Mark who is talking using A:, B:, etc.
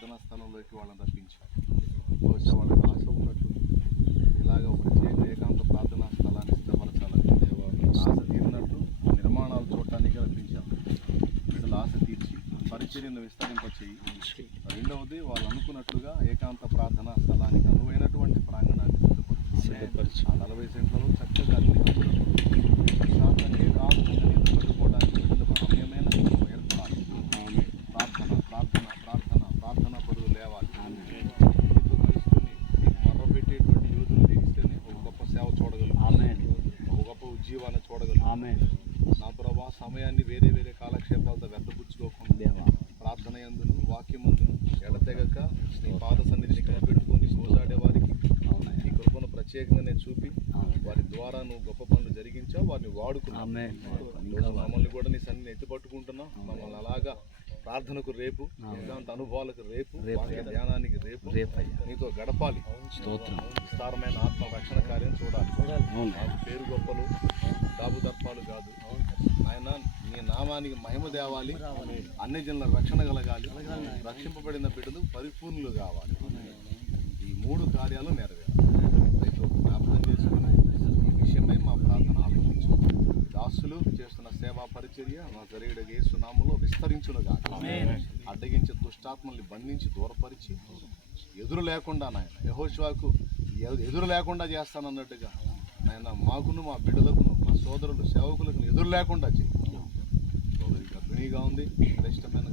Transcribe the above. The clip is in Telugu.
A: స్థలంలోకి వాళ్ళని రప్పించాం బహుశా వాళ్ళకి ఆశ ఉన్నట్టు ఇలాగ ఒక ప్రత్యేక ఏకాంత ప్రార్థనా స్థలాన్ని సిద్ధపరచాలని ఆశ తీరినట్టు నిర్మాణాలు చూడటానికి రప్పించాం వీళ్ళ ఆశ తీర్చి పరిచర్యను విస్తరింపచేయి. రెండవది వాళ్ళు అనుకున్నట్లుగా ఏకాంత ప్రార్థనా స్థలానికి అనువైనటువంటి ప్రాంగణాన్ని సిద్ధపరచు. నలభై సెంట్లలో ఉజ్జీవాన్ని చూడగలరు నా ప్రభా సమయాన్ని వేరే వేరే కాలక్షేపాలతో వ్యర్థపుచ్చుకోకుండా ప్రార్థన ఎందును వాక్యమందును ఎడతెగక నీ పాద సన్నిధిని కనిపెట్టుకొని గోజాడే వారికి నీ కృపను ప్రత్యేకంగా నేను చూపి వారి ద్వారా నువ్వు గొప్ప పనులు జరిగించావు వారిని వాడుకున్నావు. మమ్మల్ని కూడా నీ సన్నిధిని ఎత్తి పట్టుకుంటున్నావు మమ్మల్ని అలాగా ప్రార్థనకు రేపు ఇలాంటి అనుభవాలకు రేపు ధ్యానానికి రేపు. నీతో గడపాలి. స్తోత్రం. విస్తారమైన ఆత్మ రక్షణ కార్యం చూడాలి. పేరు గొప్పలు డాబు దర్పాలు కాదు. ఆయన నీ నామానికి మహిమ తేవాలి. అన్ని జనుల రక్షణ కలగాలి. రక్షింపబడిన బిడ్డలు పరిపూర్ణులు కావాలి. ఈ మూడు కార్యాలు నెరవేరాలి. దాసులు చేస్తున్న సేవా పరిచర్య మా జరిగిన యేసునామలో విస్తరించునుగా అడ్డగించే దుష్టాత్మల్ని బంధించి దూరపరిచి ఎదురు లేకుండా నాయన యహోష్వాకు ఎదురు లేకుండా చేస్తానన్నట్టుగా నాయన మాకును మా బిడ్డలకును మా సోదరులు సేవకులకు ఎదురు లేకుండా చేయి గర్భిణీగా ఉంది శ్రేష్టమైన